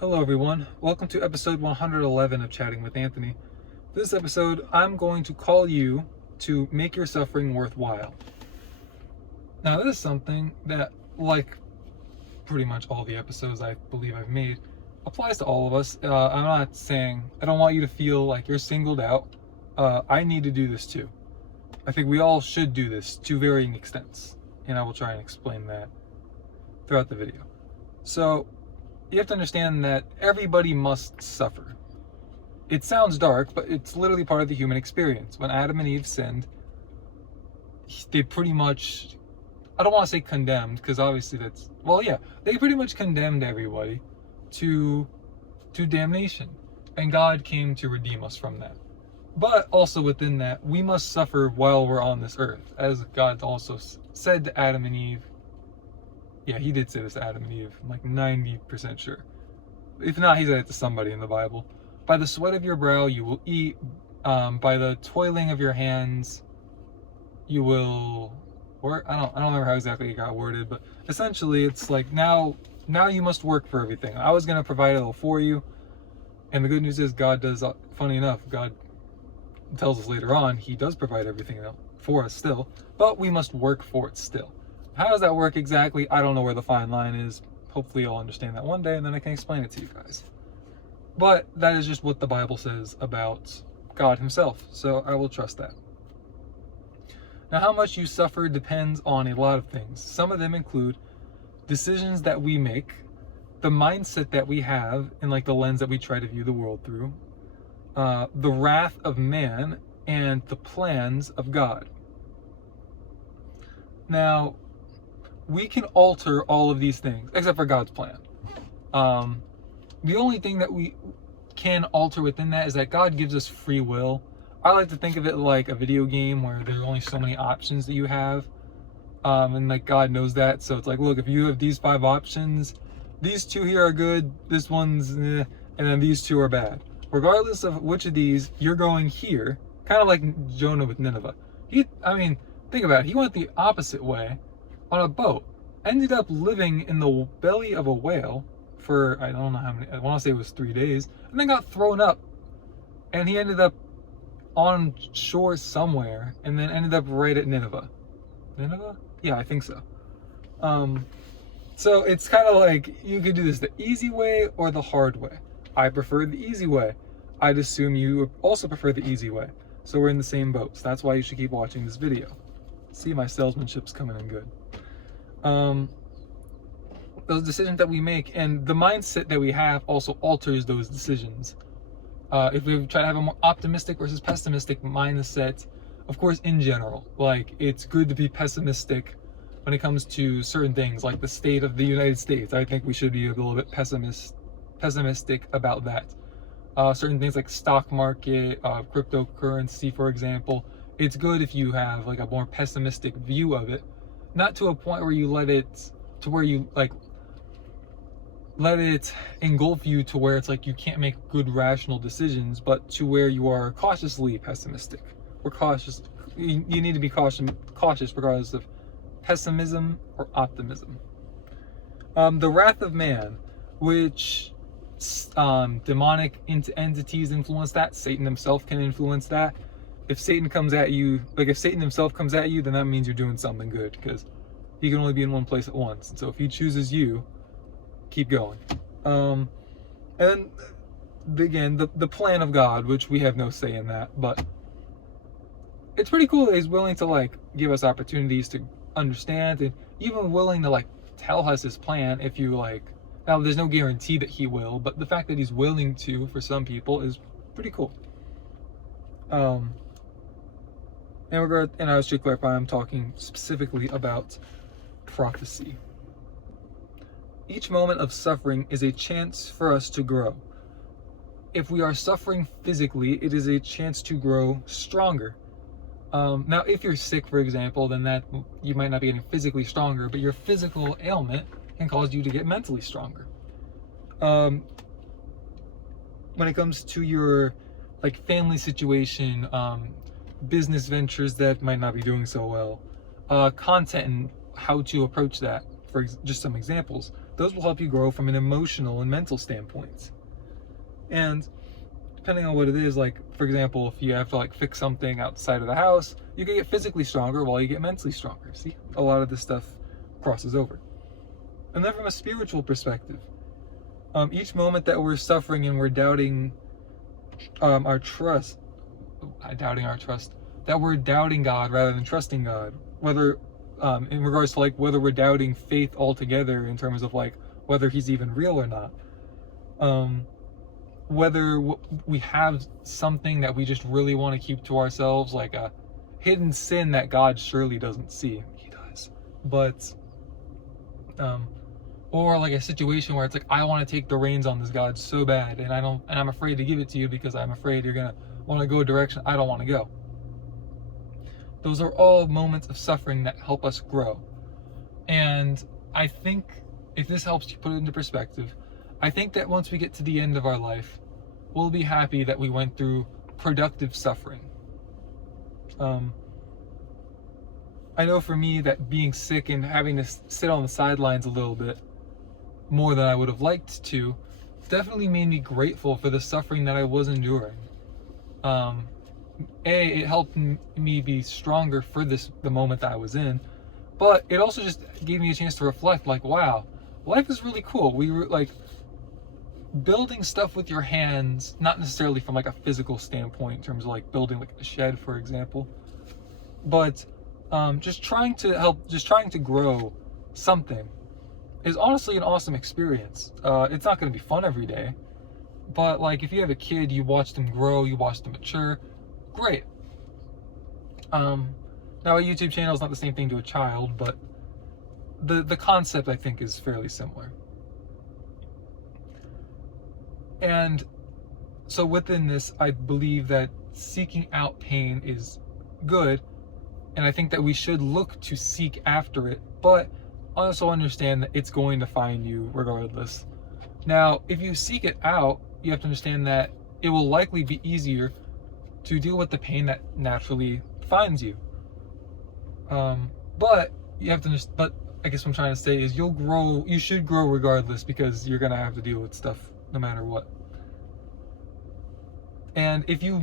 Hello everyone, welcome to episode 111 of Chatting with Anthony. This episode, I'm going to call you to make your suffering worthwhile. Now this is something that, like pretty much all the episodes I believe I've made, applies to all of us. I'm not saying, I don't want you to feel like you're singled out. I need to do this too. I think we all should do this to varying extents, and I will try and explain that throughout the video. So, you have to understand that everybody must suffer. It sounds dark, but it's literally part of the human experience. When Adam and Eve sinned, they pretty much, I don't want to say condemned, because obviously that's, well, yeah, they pretty much condemned everybody to damnation. And God came to redeem us from that. But also within that, we must suffer while we're on this earth. As God also said to Adam and Eve, yeah, he did say this to Adam and Eve. I'm like 90% sure. If not, he said it to somebody in the Bible. By the sweat of your brow you will eat. By the toiling of your hands you will work. I don't remember how exactly it got worded, but essentially it's like now you must work for everything. I was gonna provide it all for you, and the good news is God does. Funny enough, God tells us later on He does provide everything for us still, but we must work for it still. How does that work exactly? I don't know where the fine line is. Hopefully you'll understand that one day and then I can explain it to you guys. But that is just what the Bible says about God Himself, so I will trust that. Now, how much you suffer depends on a lot of things. Some of them include decisions that we make, the mindset that we have, and like the lens that we try to view the world through, the wrath of man, and the plans of God. Now, we can alter all of these things, except for God's plan. The only thing that we can alter within that is that God gives us free will. I like to think of it like a video game where there are only so many options that you have. And like God knows that. So it's like, look, if you have these 5 options, these 2 here are good, this one's and then these 2 are bad. Regardless of which of these, you're going here. Kind of like Jonah with Nineveh. Think about it. He went the opposite way on a boat, ended up living in the belly of a whale for, I don't know how many, I want to say it was 3 days, and then got thrown up, and he ended up on shore somewhere, and then ended up right at Nineveh. Nineveh? Yeah, I think so. So it's kind of like, you could do this the easy way or the hard way. I prefer the easy way. I'd assume you also prefer the easy way. So we're in the same boat. So that's why you should keep watching this video. See, my salesmanship's coming in good. Those decisions that we make and the mindset that we have also alters those decisions. If we try to have a more optimistic versus pessimistic mindset, of course, in general, like it's good to be pessimistic when it comes to certain things, like the state of the United States. I think we should be a little bit pessimistic about that. Certain things like stock market, cryptocurrency, for example, it's good if you have like a more pessimistic view of it, not to a point where you let it engulf you to where it's like you can't make good rational decisions, but to where you are cautiously pessimistic or cautious. You need to be cautious regardless of pessimism or optimism. The wrath of man, which demonic entities influence that. Satan himself can influence that. If Satan comes at you, if Satan himself comes at you, then that means you're doing something good, because he can only be in one place at once. And so if he chooses you, keep going. And then again, the plan of God, which we have no say in that, but it's pretty cool that He's willing to give us opportunities to understand, and even willing to tell us His plan. If you now there's no guarantee that He will, but the fact that He's willing to for some people is pretty cool. And I should clarify, I'm talking specifically about prophecy. Each moment of suffering is a chance for us to grow. If we are suffering physically, it is a chance to grow stronger. Now, if you're sick, for example, then that you might not be getting physically stronger, but your physical ailment can cause you to get mentally stronger. When it comes to your family situation, business ventures that might not be doing so well, content and how to approach that, for just some examples. those will help you grow from an emotional and mental standpoint. And depending on what it is, like for example, if you have to like fix something outside of the house, you can get physically stronger while you get mentally stronger. See, a lot of this stuff crosses over. And then from a spiritual perspective, each moment that we're suffering and we're doubting our trust, that we're doubting God rather than trusting God, whether in regards to like whether we're doubting faith altogether in terms of like whether he's even real or not, whether we have something that we just really want to keep to ourselves, like a hidden sin that God surely doesn't see. He does. But or like a situation where it's like, I want to take the reins on this, God, so bad, and I'm afraid to give it to you because I'm afraid you're gonna want to go a direction I don't want to go. Those are all moments of suffering that help us grow. And I think if this helps you put it into perspective, I think that once we get to the end of our life, we'll be happy that we went through productive suffering. I know for me that being sick and having to sit on the sidelines a little bit more than I would have liked to definitely made me grateful for the suffering that I was enduring. It helped me be stronger for the moment that I was in, but it also just gave me a chance to reflect, like, wow, life is really cool. We were like building stuff with your hands, not necessarily from like a physical standpoint in terms of like building like a shed, for example, but just trying to grow something is honestly an awesome experience. It's not going to be fun every day, but like if you have a kid, you watch them grow, you watch them mature, great. Now a YouTube channel is not the same thing to a child, but the concept I think is fairly similar. And so within this, I believe that seeking out pain is good, and I think that we should look to seek after it, but also understand that it's going to find you regardless. Now, if you seek it out, you have to understand that it will likely be easier to deal with the pain that naturally finds you. But you have to, but I guess what I'm trying to say is you should grow regardless, because you're going to have to deal with stuff no matter what. And if you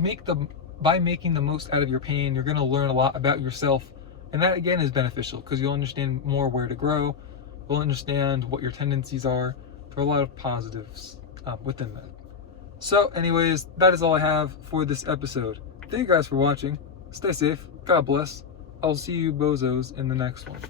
by making the most out of your pain, you're going to learn a lot about yourself. And that again is beneficial, because you'll understand more where to grow. You'll understand what your tendencies are. There are a lot of positives within that. So anyways, that is all I have for this episode. Thank you guys for watching. Stay safe. God bless. I'll see you bozos in the next one.